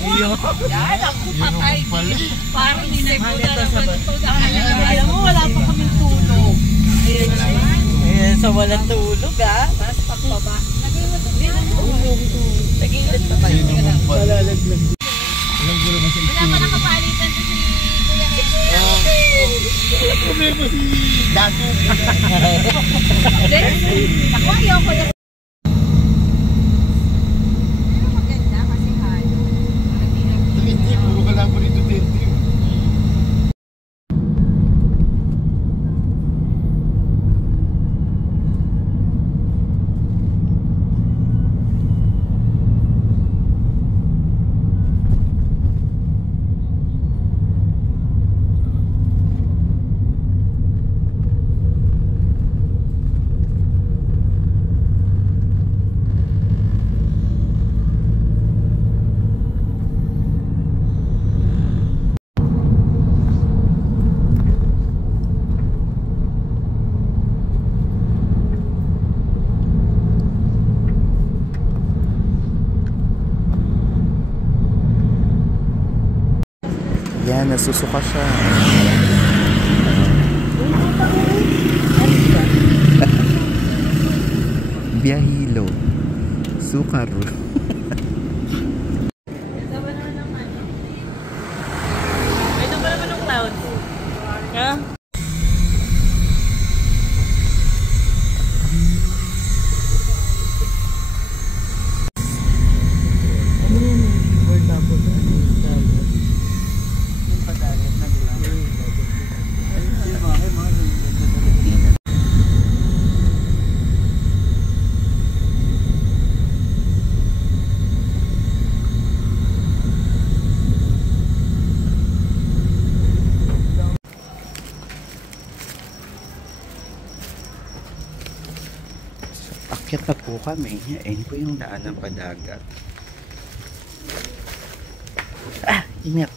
Yan, ako patay. Parang seguro naman ito. Alam mo, wala pa kaming tulog. Ayan, sa walang tulog ah. Tapos pagbaba. Nag-iingat pa tayo. Malalaglag. Wala pa nakapalitan to si Kuya Hector. Wala problema si Dato. Ako ayoko yan. Pero maganda kasi halo. Hindi, puro ka lang po dito dito. Yan, nasusuka siya. Biyahilo. Sukar. Ito ba naman ng cloud? Ha? Akyat na po kami. Ayun po yung daan ng padagat. Ah! Ingat!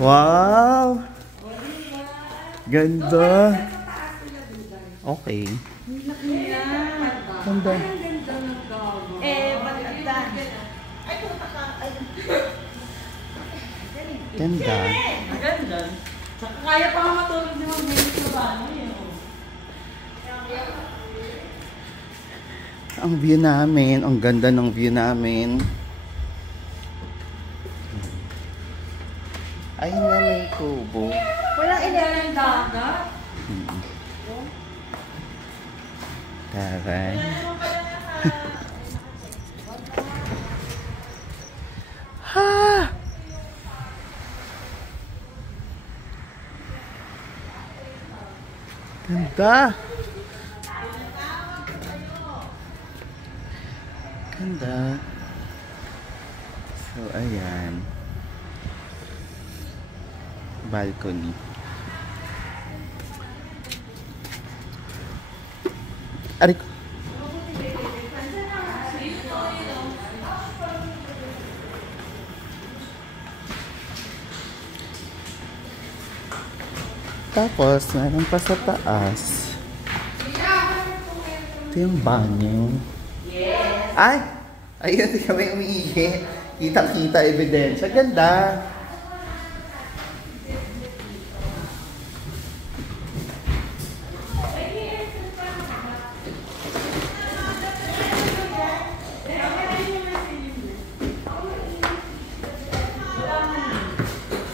Wow! Ganda! Okay. Ganda. Ganda. Maganda. Saka kaya pa nga matulog ni Ma'am Benny sa bahay. Ang view namin, ang ganda ng view namin. Ayun na may kubo. Walang ilalang dagat. Taray. Ha! Ganda. Ganda. So, ayan. Balcony. Aray ko. Tapos, meron pa sa taas. Ito yung banyo. Ay! Ayun, hindi kami umiihi. Kitang-kita ebidensya. Ganda!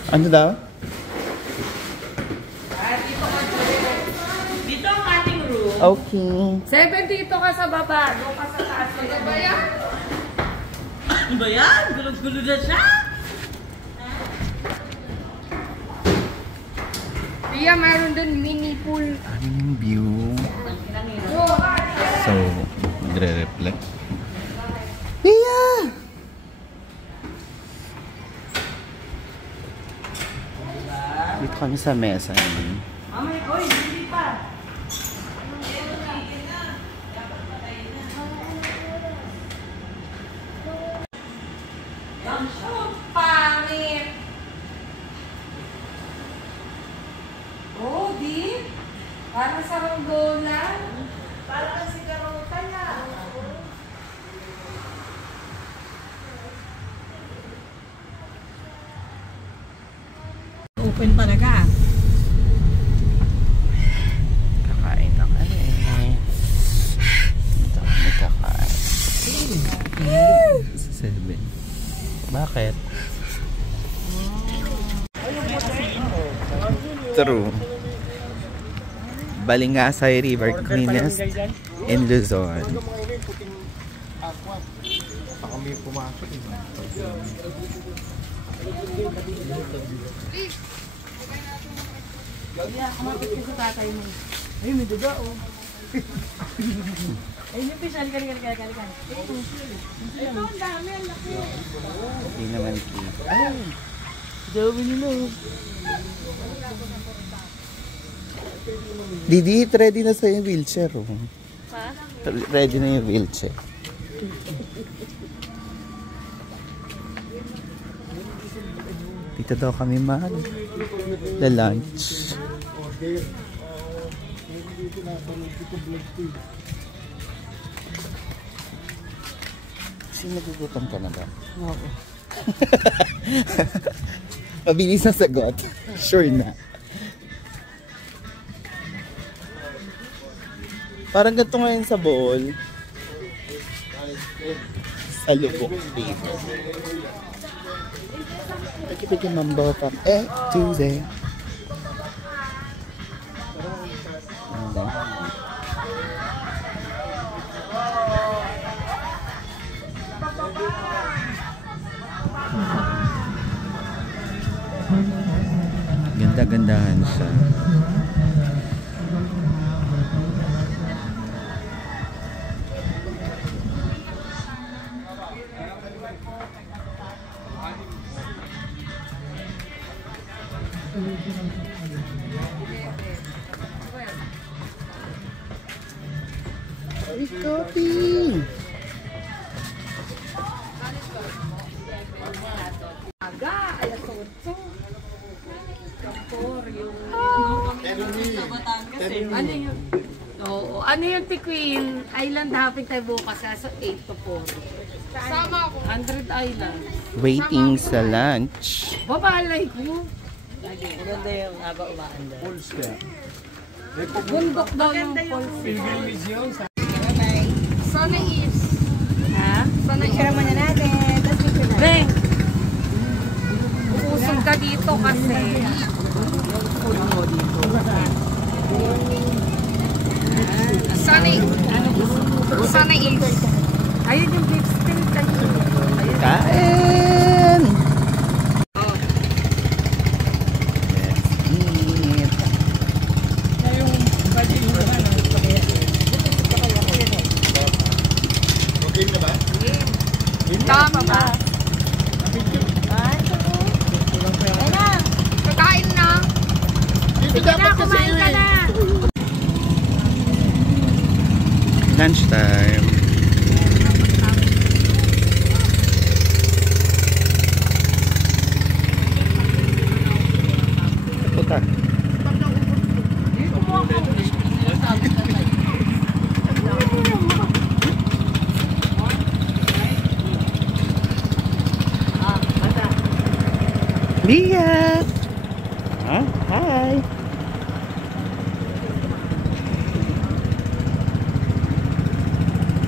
Ano daw? Dito ang ating room. Okay. 7 dito ka sa baba. Doon ka sa taas. Ano ba yan? Ano ba yan? Gulo-gulo na siya. Tia, mayroon doon mini pool. Ano yung view? So, magre-reflect. Pia! Dito kami sa mesa naman. Mamay, oy, hindi pa. Ang shoot, pangit. Oh, di? Para sa ronggolan. Para si karutan na. Open talaga. Kakain na kami. Dito kami kakain. Sa 7. Bakit? True. Balingasay River, cleanest in Luzon. Baka may pumasok. Kumapit ka sa tatay mo. Ay, may duga, oh. Ay, yung fish. Halika. Ito, ang dami. Ang laki. Hindi naman cute. Ay, dami nila. Didi, ready na sa yung wheelchair. Oh. Ha? Ready na yung wheelchair. Dito daw kami lunch. Kasi nagugutom ka na ba? Oo. Mabilis na sagot. Sure na. Parang ganito ngayon sa bowl. Sa lubok dito. Pagkipigyan mambaw pa. Tuesday. Ganda-gandahan siya. Coffee! Aga, alas 8. Ano yun? Oo. Ano yung Queen Island hopping tayo bukas sa 8 to 4. Sama ako. 100 Island. Waiting sa lunch. Babalay ko. Maganda yung haba umaanda. Bundok daw yung falls. Sana is. Ha? Sana is. Kira muna natin. Tapos dito na. Beng! Uusog ka dito kasi. Sana is. Ayun yung beef steak kayo. Kain! Let's eat. Okay na ba? Tama ba? Kakain na. Dito dapat kasi Kumain ka na. Lunchtime. Puta. Mia! Huh? Hi!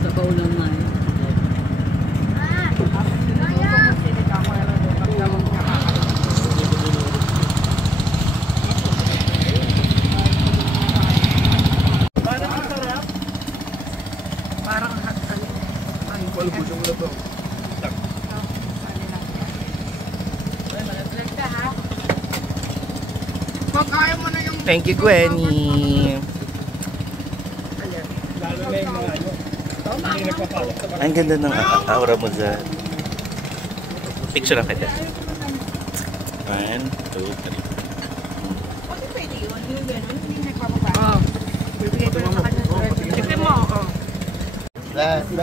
Sa paulan na yun. Parang hatan. Thank you, Gwenny. Ang ganda ng aura mo dyan. Picture lang ka dyan. 1, 2, 3. Oh. Bibigay ko na sa kanya. Sige mo. Oh. Last.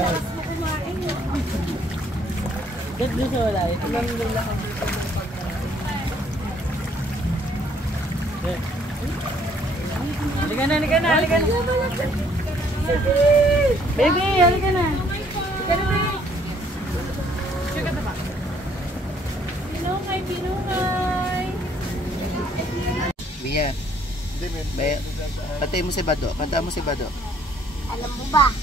Dito sa wala. Ito lang yung lakad dito. Halika na, halika na, halika na. Baby, halika na. Halika na, baby. Pinungay, pinungay. Mia. May, patay mo si Bado. Kanta mo si Bado. Alam mo ba?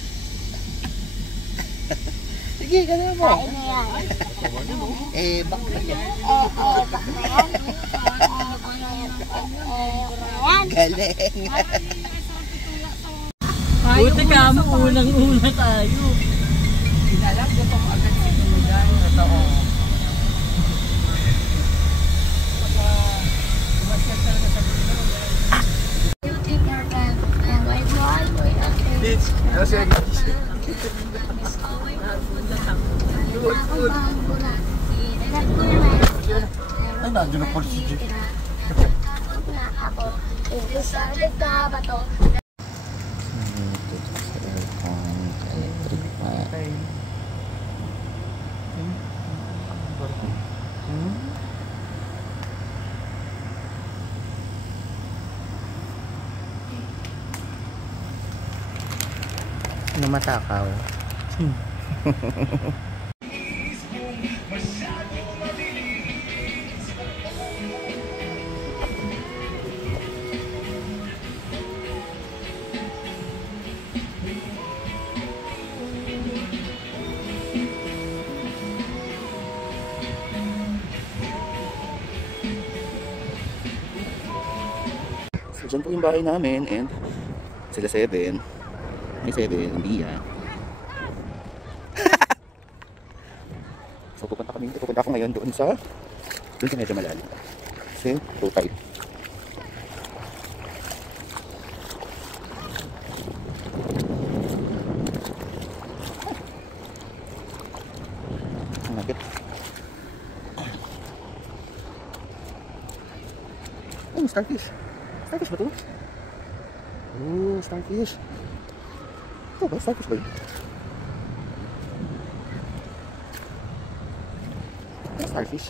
Sige, kanta mo. Kain na yan. Bak na yan. Bak na yan. Yan. Galing. Buti ka mo, unang-una tayo. Alam ko pa agad si Tulugan. Totoo. Ano siya? Ay, nandiyo na pala si Jay. Ano matakaw? So, dyan po yung bahay namin and sila 7. May 7, hindi ah. So pupunta ako ngayon doon sa medyo malalim. Kasi low tide. Ang lapit. Oh, starfish. Starfish ba ito? Oh, starfish. Ito ba? Starfish ba yun? Starfish.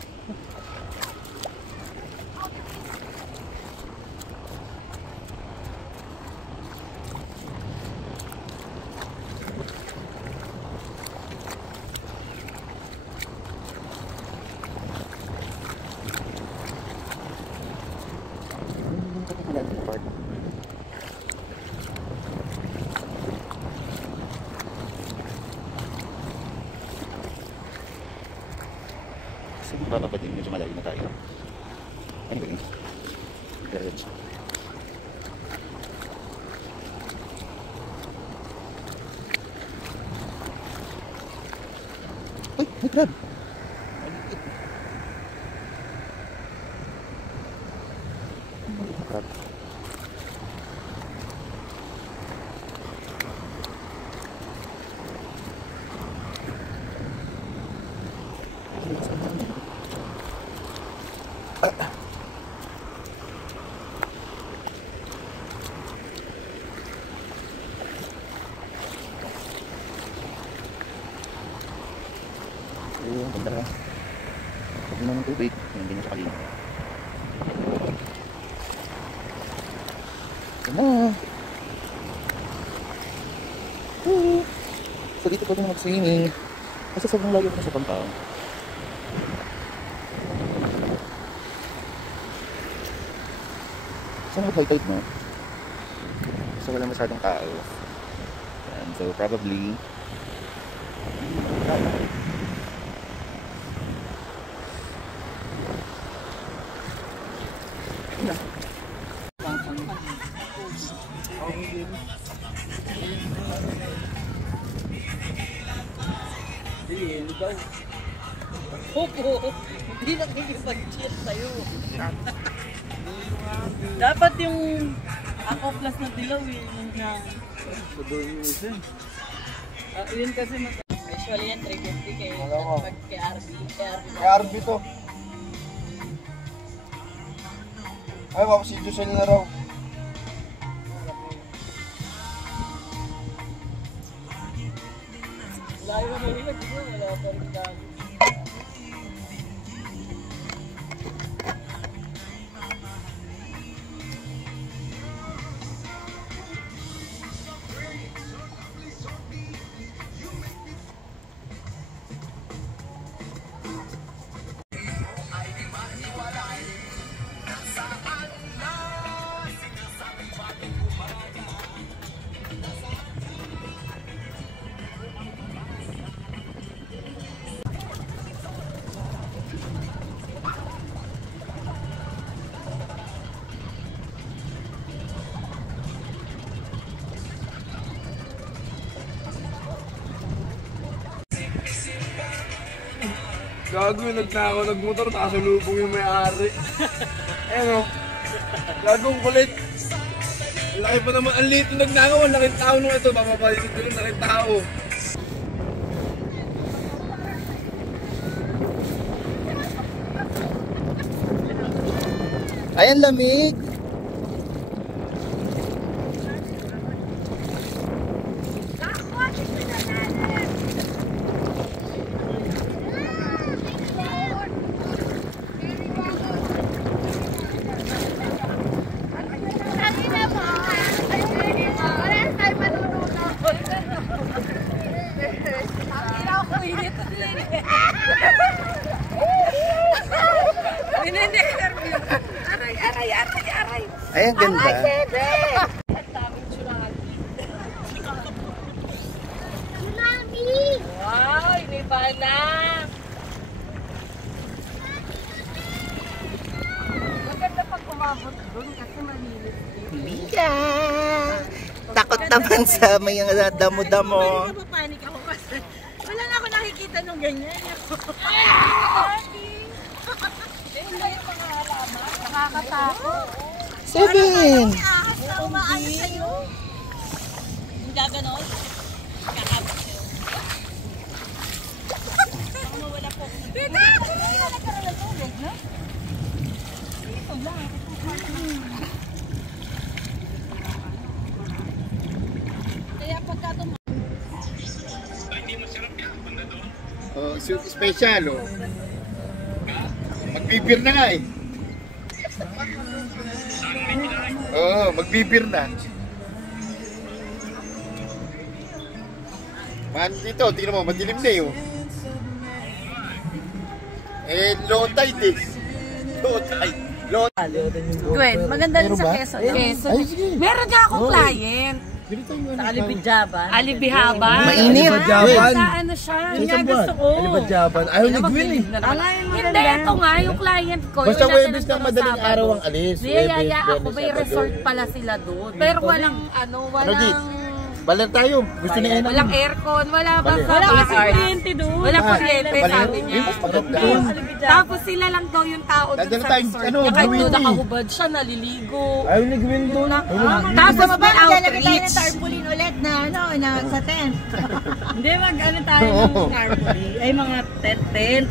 Sige, bababa din. Medyo malayo na tayo. Ano ba yun? Garage. Uy! May crab! Crab. Ayun, ganda na. Huwag mo ng tubig. Hindi niya siya kalina. Ito na. So dito pa rin mag-swimming. Kasi sobrang layo ko na sa Pampang. Sana mag-high tide mo. So wala masyadong tao. And so probably Opo, hindi nakikipag-cheer sa'yo. Dapat yung ako plus na dilaw eh. Yun kasi usually yan 350 kay RB. Kay RB to. Ay, wako si Jusel na raw. Layo na nila, di ba? Wala pa rin dami. Gago yung nagnakaw nagmotor, nakasalubong yung may-ari. Ayun o. Gagong kulit. Ang laki pa naman, ang liit yung nagnakaw, ang laking tao nung ito. Mapapalitin ko yung laking tao. Ayan, lamig. Ay, ang ganda. Tsunami! Wow, iniba na. Maganda pag kumabot doon kasi malinis. Mia! Takot naman sa may damo-damo. Napapanik ako kasi wala na ako nakikita nung ganyan. Nakakatakot. 7! Ahas na umaano sa'yo. Hindi gaganon. Kakabot sa'yo. Baka mawala po. Pwede! Kaya nagkaroon ng tubig, no? Ito lang. Kaya pagka Oh, special oh. Magbibir na nga eh. Oo, magbibir na. Man, dito, tingnan mo, madilim na yun. Low tide eh. Low tide. Low tide. Gwen, maganda rin sa Quezon. Quezon. Meron nga akong client. Sa Alibidjaban. Alibihaban. Mainit. Sa ano siya? Yun nga gusto ko. Japan. Ayaw ni Gwen eh. Hindi, ito nga yung client ko. Basta yung Webes natanong ng madaling Sabado. araw ang alis. Niyayaya Webes, ako, may Sabado. resort pala sila doon. Pero walang, Rajit, baler tayo. Gusto niya yun. walang aircon, wala bang Wala sa kasi kuryente doon. Wala kuryente, Baler? sabi niya. Yung mas maganda. Tapos sila lang daw yung tao doon Dadala sa tayong, resort. ano, Niya kahit gawin doon eh. nakahubad siya, naliligo. Ayaw ni Gwen doon. Tapos may Lalagay tayo outreach. ng tarpaulin ulit na sa tent. Hindi, mag-ano tayo ng tarpaulin. Ay, mga tent.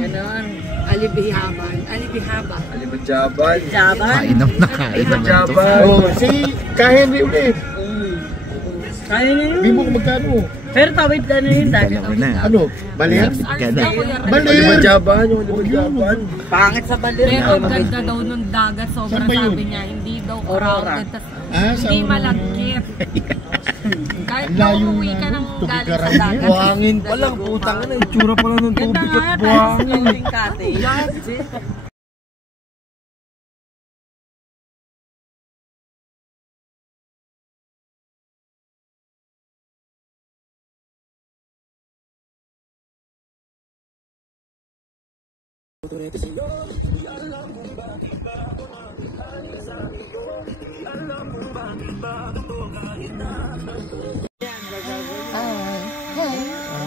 Ganon. Alibihaban. Alibihaba. Alibadjaban. Jaban. Kain na kain naman to. Alibadjaban. Oh, si Kahenry ulit. Kaya na yun. Hindi mo kung magkano. Pero tawid na yun dagat. Alam mo na. Ano? Baler? Ganda. Baler! Alibadjaban, yung Alibadjaban. Pangit sa balir. Pero ang ganda daw nung dagat. Sobrang Saan ba yun? sabi niya, hindi daw Aurora. crowded. Tas Ah, sa hindi Aurora. malagkit. Kahit Ang layo umuwi ka na, ng tubig galing sa karami. dagat. Buhangin pa lang, putang na. Itsura pala ng Ganda tubig nga at tayo sa buhangin. floating cottage.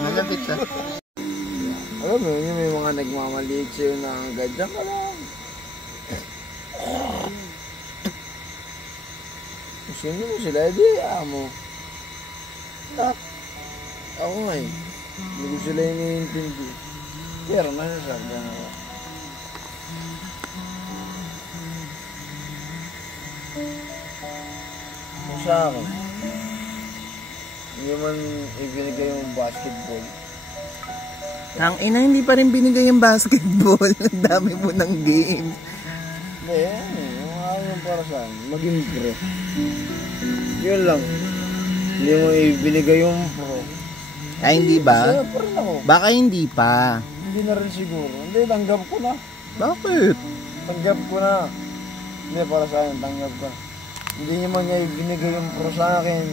Malapit na. Alam mo, yun may mga nagmamaliit sa'yo na ganyan ka lang. Gusto nyo mo sila, di amo. Ako nga eh. Hindi ko sila iniintindi. Pero nasasabi na ako. Kung sa akin, hindi man ibinigay yung basketball. Ang ina, hindi pa rin binigay yung basketball. Ang dami mo ng games. Hindi, yan eh. Yung aking para sa akin, maging pro. Yun lang. Hindi mo ibinigay yung pro. Ay, hindi ba? Kaya pa rin ako. Baka hindi pa. Hindi na rin siguro. Hindi, tanggap ko na. Bakit? Tanggap ko na. Hindi, para sa akin, tanggap ko. Hindi niya man niya ibinigay yung pro sa akin.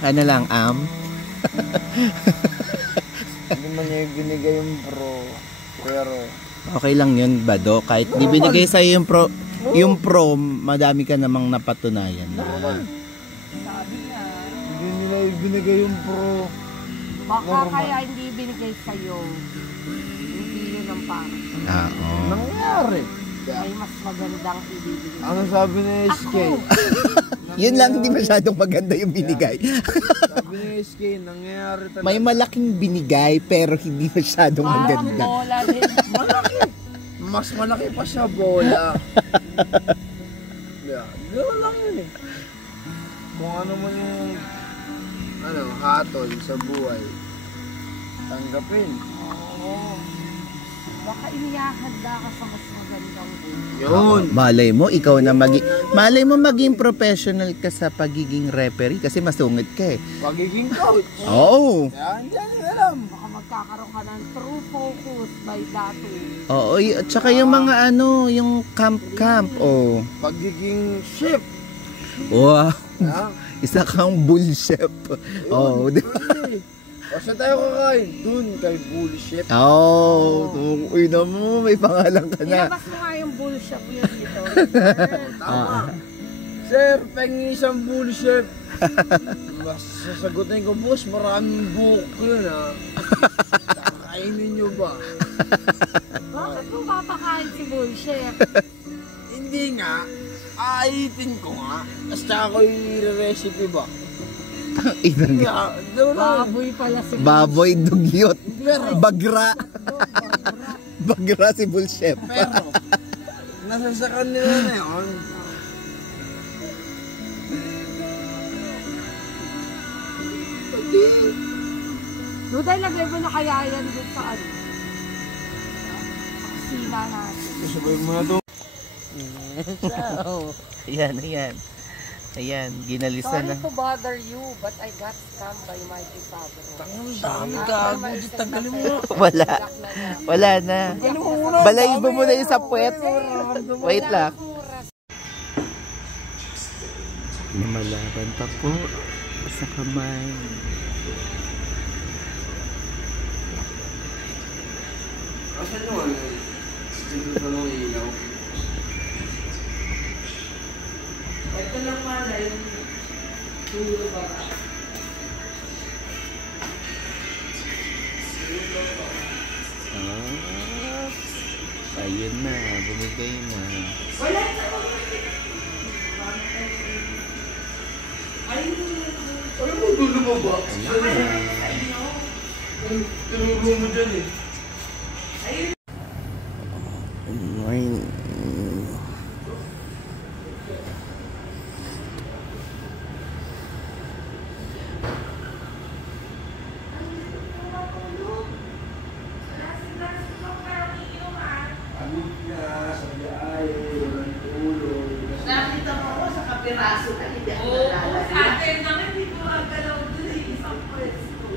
Ano lang, Hindi man niya ibinigay yung pro. Pero, Okay lang yun, Bado. Kahit di binigay sa'yo yung pro, madami ka namang napatunayan. hindi nila ibinigay yung pro. Baka kaya hindi binigay sa'yo. Hindi yun ang para. Oo. Nangyari. May mas magandang ibibigay. Ano sabi ni SK? Yun lang, hindi masyadong maganda yung binigay. Sabi ni SK, nangyari talaga. May malaking binigay pero hindi masyadong Parang maganda. bola din. Malaki. Mas malaki pa siya, bola. Yeah, gano'n lang yun eh. Kung ano man yung hatol sa buhay, tanggapin. Oo. Baka inihahanda ka sa mas magandang buhay. Yun. Malay mo, malay mo maging professional ka sa pagiging referee kasi masungit ka eh. Pagiging coach. Oo. Kaya hindi natin alam. Baka magkakaroon ka ng true focus by dati. Oo, at saka yung mga yung camp. Oh. Pagiging chef. Wow. Yeah. Isa kang bull chef. Oh, di ba? Basta tayo kakain, dun kay bullshit. Oh, uy na mo, may pangalan ka na. Ilabas mo nga yung bullshit mo yun dito. Tama. Sir, pengi isang bullshit. Mas sasagutin ko, boss, maraming buhok yun ha. Kakainin nyo ba? Bakit mo papakain si bullshit? Hindi nga. Aitin ko nga. Basta ako i-recipe ba? Baboy pala si Baboy, dugyot, bagra. Bagra si bull chef. Pero, nasa sa kanila na yun. No, dahil lagay mo na kaya yan dun sa sa kusina natin. Sabay mo na doon. Ayan, ginalisa Sorry na. to bother you, but I got scammed by Mikey Sabro. Ang dami gago. Tanggalin mo. Wala na. Balayibo mo na yung sa puwet. Wait lang. Lumalaban pa po sa kamay. Asan yung dito sa nung ilaw? Ito lang pala yung tulo ba? Ayun na, bumigay na. Wala sa Ano mo dulo mo ba? Tinuro mo dyan eh. Nakita mo ako sa kapiraso na hindi ako nalalala. atin naman, hindi ko magalaw doon eh, isang pwesto.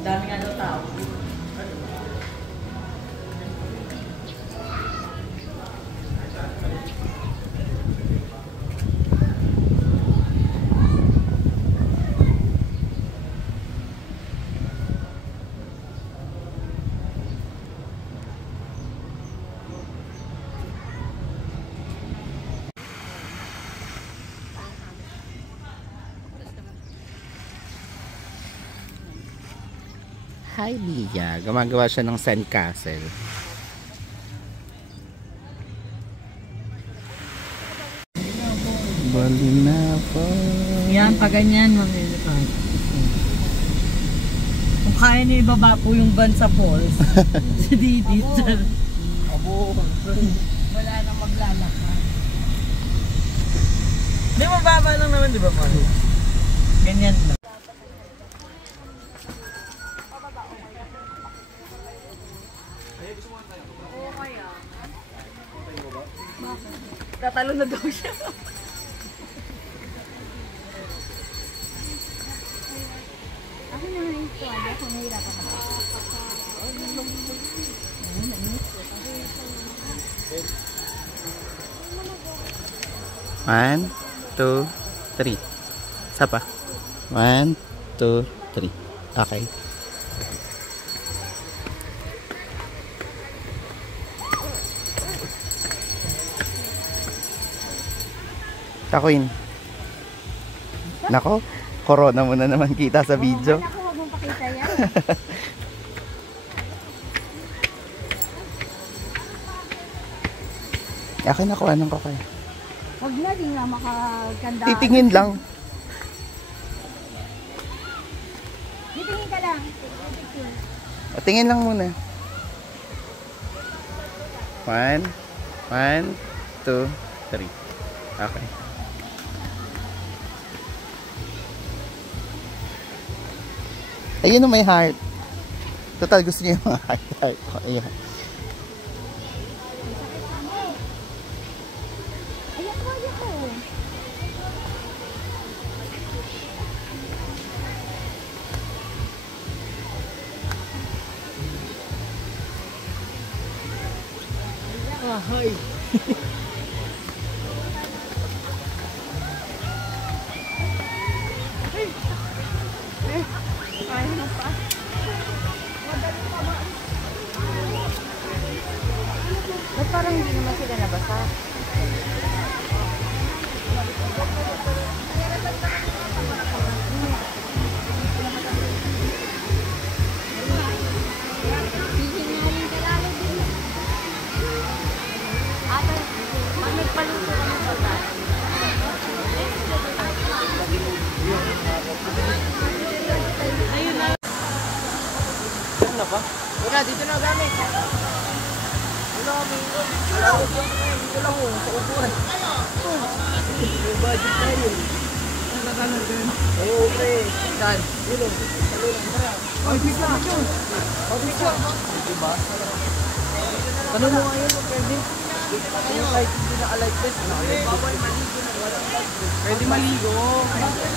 Dami nga daw tao. Hi, Lia. Gumagawa siya ng sandcastle. Bali na po. Yan, pa ganyan, mamilipad. Kung kaya niya ibaba po yung van sa falls, si Didi. Wala nang maglalakad. Hindi, mababa lang naman, di ba, man? Ganyan lang. Tatalo na daw siya. na ito. Ako nahirapan ka. One, two, three. Isa pa. 1, 2, 3. Okay. Takuin. Nako, corona mo na naman kita sa video. Ako, huwag mong pakita yan. Akin nakuha ng kakay. Huwag na, di nga makaganda. Titingin lang. Titingin ka lang. Tingin lang muna. 1, 2, 3. Okay. Ayun o, may heart. Total, gusto niya yung mga heart. Ayun. Ayoko. Ahay. Ba't parang hindi naman sila nabasa? Wala, dito na kami. Wala kami. Dito lang mo, sa upuan. May budget tayo. Ano din? Oo, pre. Saan? Dito. Ay, dito na. Ay, dito. Diba? Tanong mo ngayon, pwede? Yung light, hindi naka-light test. Bawal maligo na walang light test. Pwede maligo.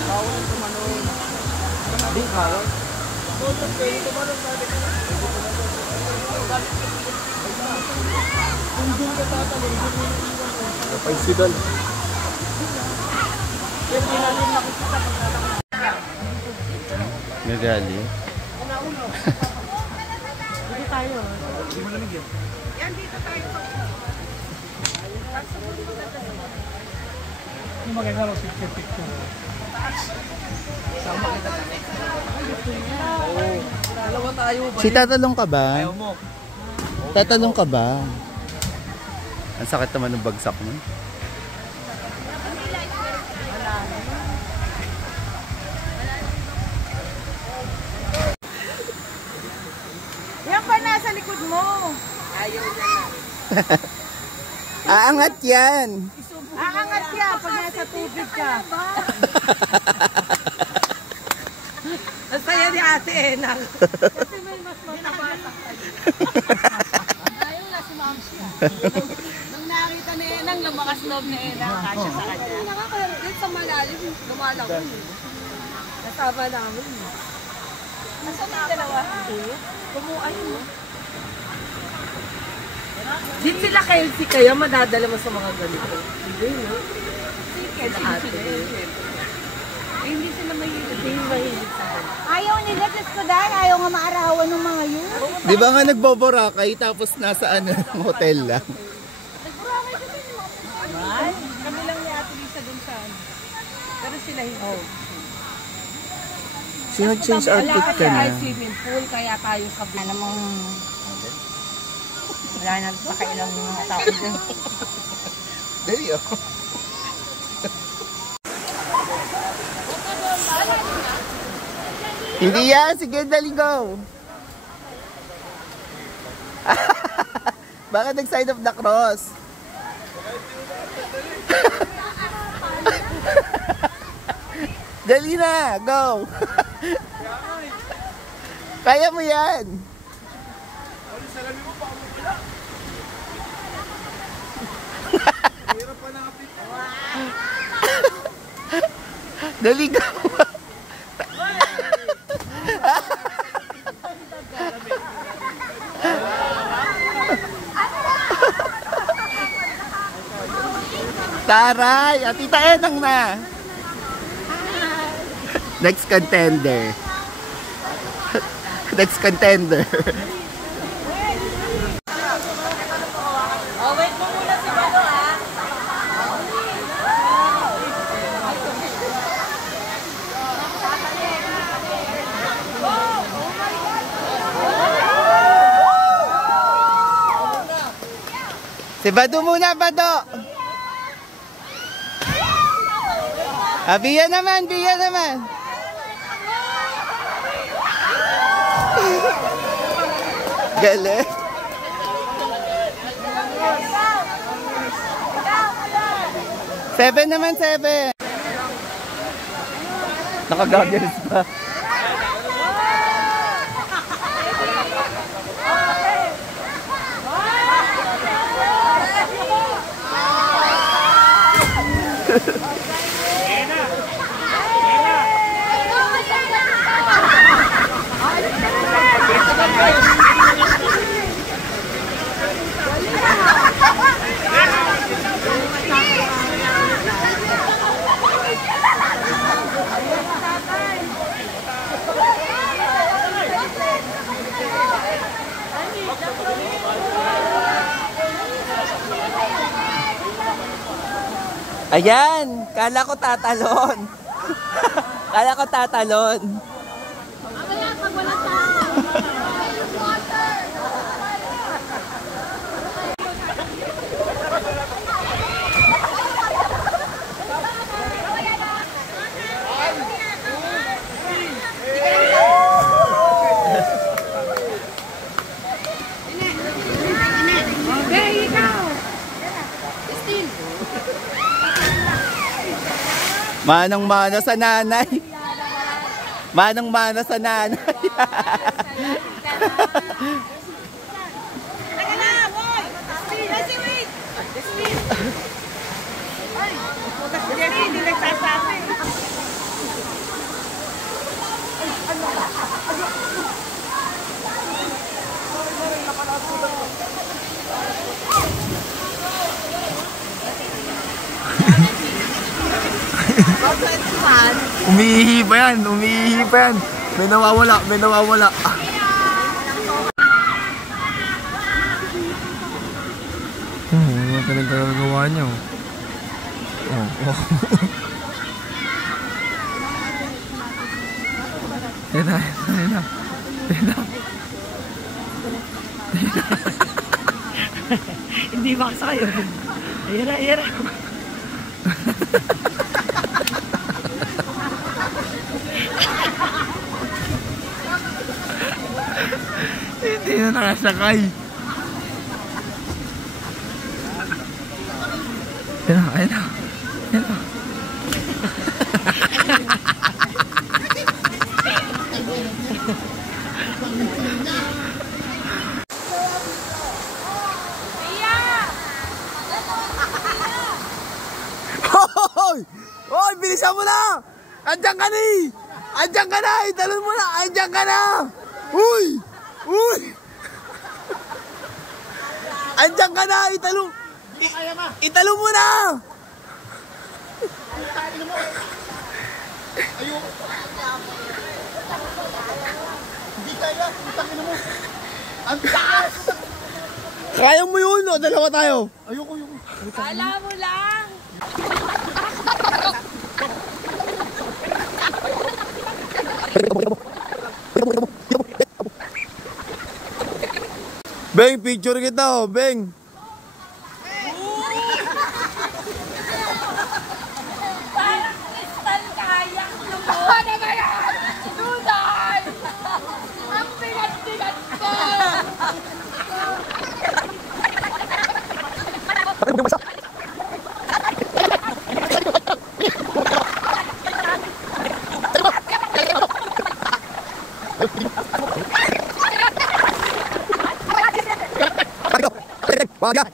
Bawal tumanon. Hindi, karon. Pwede tumanon, sabi ka na. Kung doon ka tatanong, doon mo naiwan mo. Napagsidan. Nagali. Dito tayo. Hindi mo lamig yan. Yan, dito tayo. Yung maganda mo, picture. Sama kita kami. Oo. Dalawa tayo. Si tatalong ka ba? Ayaw mo. Tatalong ka ba? Ang sakit naman ng bagsak mo. Yan pa nasa likod mo. Ayaw na lang. Aangat yan! Aangat siya pag nasa tubig ka. Ang saya ni Ate Enang. Kasi may mas matabatak ka. Ayaw na si Ma'am siya. Nung nakita ni Enang, lumakas loob ni Enang. Kasya sa kanya. Nakakaroon sa malalim, lumalang ko. Nasama namin. Nasaan yung dalawa? Kumuay mo. Din sila Kelsey kaya madadala mo sa mga ganito. Hindi, no? Si Kelsey. Hindi sila mahilig sa akin. Ayaw nila, Diyos ko dahil ayaw nga maarawan ng mga yun. Di ba nga nagboborakay tapos nasa hotel lang? Nagburakay kami ni Mama. Kami lang ni Ate Lisa dun sa pero sila hindi. Sino change outfit ka na? Ay, swimming pool, kaya tayo sabi. Alam mong wala nang pakailang mga tao dyan. Dali ako. Hindi yan! Sige, dali go! Bakit nag-side of the cross? Dali na! Go! Kaya mo yan! Dali go! Taray! At Tita Enang na! Next contender. Next contender. Oh, wait mo muna si Mano, ah. Si Bado muna, Bado! Ah, Bia naman, Bia naman! Galing! Seven naman, seven! Nakagagals pa. Ayan! Kala ko tatalon. Kala ko tatalon. Mamaya, pag wala tao. Water. Manang-mana sa nanay. Manang-mana sa nanay. Teka na, boy! Speed! Kasi wait! Speed! Ay! Kasi hindi nagsasabi. Umiihi pa yan, umiihi pa yan. May nawawala, may nawawala. Ano pinagkagawa niyo? Yan na, yan na. Yan na. Hindi maksa kayo. Ayan na, ayan na. Hindi na nakasakay. Yan na, yan na. Yan na. Hoy! Hoy! Bilisan mo na! Andiyan ka na eh! Andiyan ka na! Italon mo na! Andiyan ka na! Uy! Uy! Andiyan ka na! Italon! Italon mo na! Kaya mo yun, no? Dalawa tayo. Ayoko. Kala mo lang! Beng, picture kita, oh, Beng. Parang kristal kayak mo! Ano ba yan? Tunay! Ang bigat-bigat ko!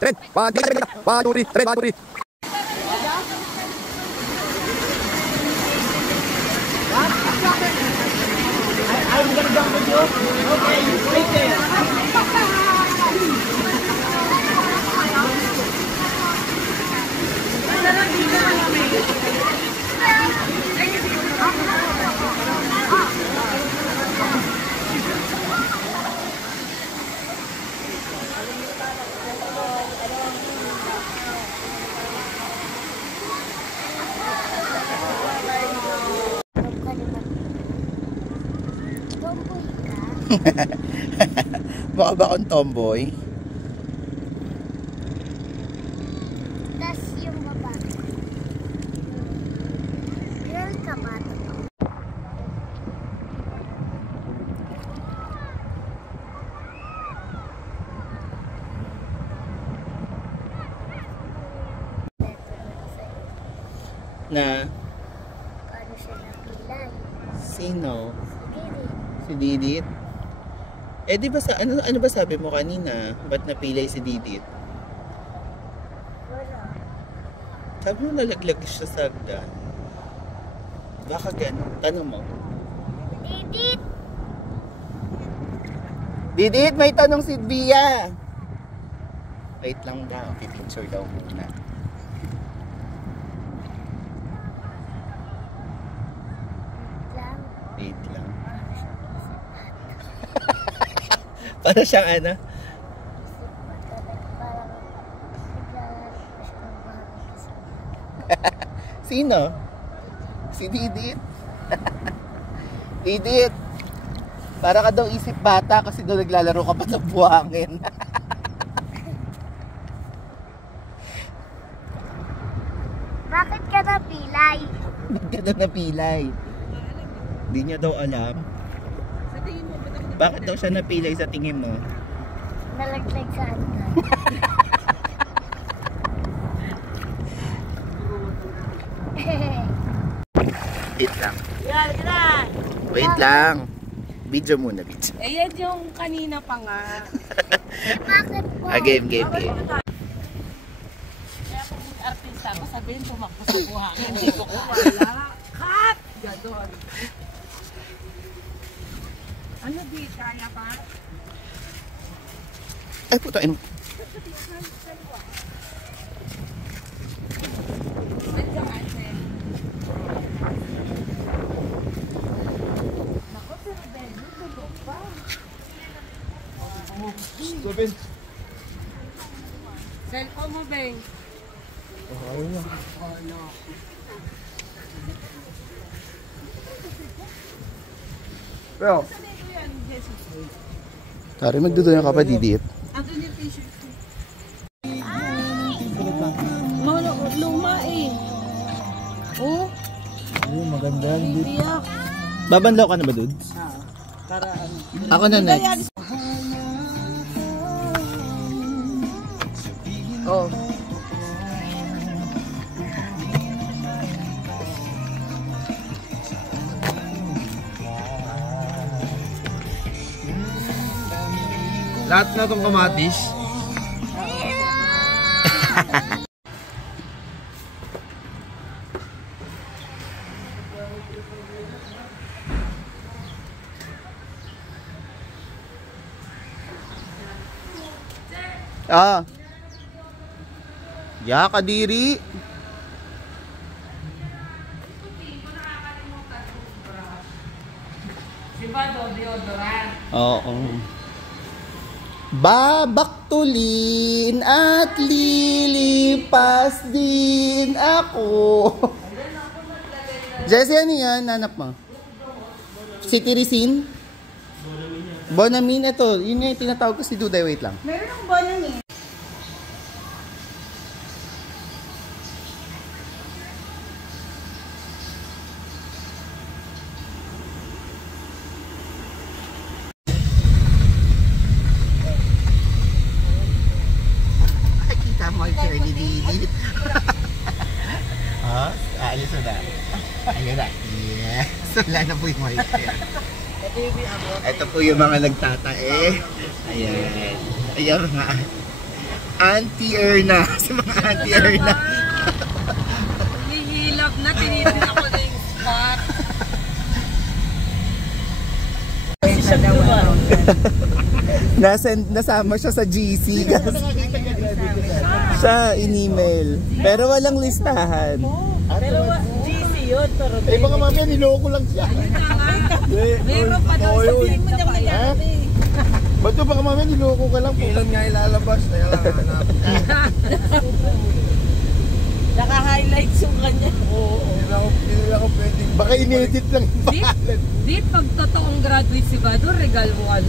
Tren. Tomboy ka? Baka ba akong tomboy? Tas yung babae. Girl ka ba? Na? Paano siya napilay? Sino? Dili. Si Didit? Eh di ba ano ba sabi mo kanina? Ba't napilay si Didit? Wala. Sabi mo nalaglag siya sa hagdan. Baka gano'n. Tanong mo. Didit! Didit, may tanong si Bia. Wait lang daw. Pipicture daw muna. Lang. Wait lang. Para siyang ano? Parang naglalaro pa siya ng bahay kasi. Sino? Si Didit. Didit. Para ka daw isip bata kasi daw naglalaro ka pa sa buhangin. Bakit ka napilay? Ba't ka daw napilay? Hindi niya daw alam. Bakit daw siya napilay sa tingin mo? Nalaglag sa hagdan. Wait lang. Yan, yan. Wait lang. Video muna, video. Eh, yan yung kanina pa nga. Bakit po? Game. Kaya kung artista ko, sabihin tumakbo sa buhangin. Hindi ko wala. Cut! Ganon. Ano di? Kaya pa? Ay, putain mo. Nandiyan ate. Naku, pero Benny, tulog pa. Stupid. Cellphone mo, Beng. Pero, Tari, magduduyan ka pa, Didit. Andun yung t-shirt ko. Luma eh. Oh, maganda. bibiyak. Babanlaw ka na ba, Dudes? Para ano. Ako na next. Oh. Lahat na itong kamatis. Ah. Ya, Kadiri. Diba do, deodorant? Oo. Babaktulin at lilipas din ako. Jessie, ano yan? Nanap mo? Cetirizine? Bonamine, ito. Yun yung tinatawag ko si Duday. Wait lang. Meron ng bonamine. Kita mo yung Curly Didit. Oh, aalis na. Ayun na. Yes. Wala na po yung white hair. Ito po yung mga nagtatae. Ayan. Ayan mga anti-Erna. Sa mga anti-Erna. Hihilap na, tinitin ako na yung spot. Nasama siya sa GC. Sa in-email. Pero walang listahan. Pero GC yun, pero Eh baka mamaya niloko lang siya. yun na nga. Meron pa daw, sabihin mo niya kung nangyari. Ba't ba baka mamaya niloko ka lang po? Kailan nga ilalabas? Kaya lang hanapin. Naka-highlights yung kanya. Hindi nila ako pwedeng... Baka inedit lang yung pangalan. Di, pag totoong graduate si Bado, regalo mo ano,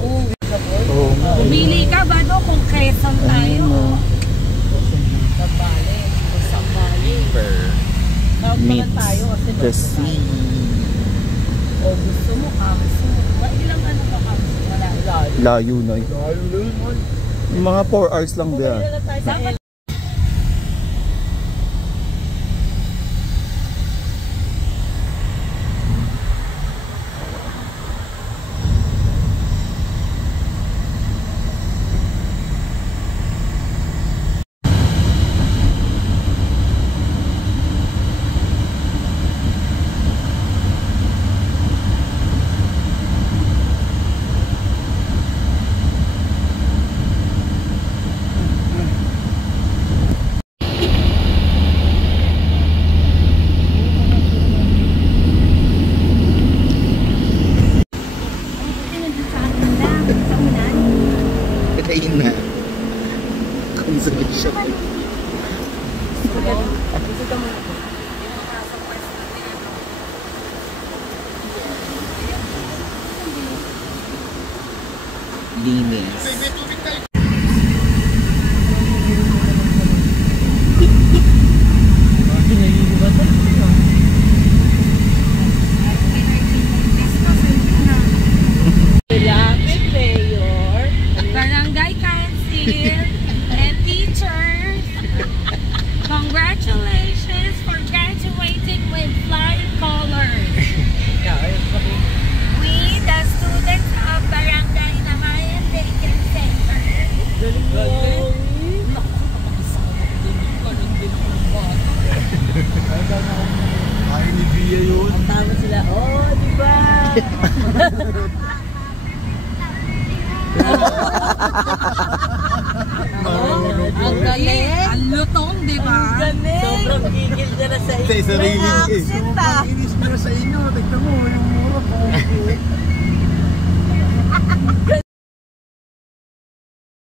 uuwi ka po. Oo nga. Pumili ka, Bado, kung Quezon tayo. Sambales. Sambales. Tawag naman tayo kasi The sea. o gusto mo, kamso. Ilang ano ka kamso? Wala. Layo na yun. Layo na yun, man. Yung mga 4 hours lang diyan. Dapat Patayin na. Consolation. Linis. Lapit Mayor, Barangay Council, and teachers, congratulations for graduating with flying colors. We, the students of Barangay Namayan Daycare Center. Ay, ni Bia yun. Tama sila, oh, di ba? Ang galing. Ang lutong, di ba? Ang galing. Sobrang gigil niya na sa Sa sarili. Inis nyo sa inyo. Tignan mo, yung mura po.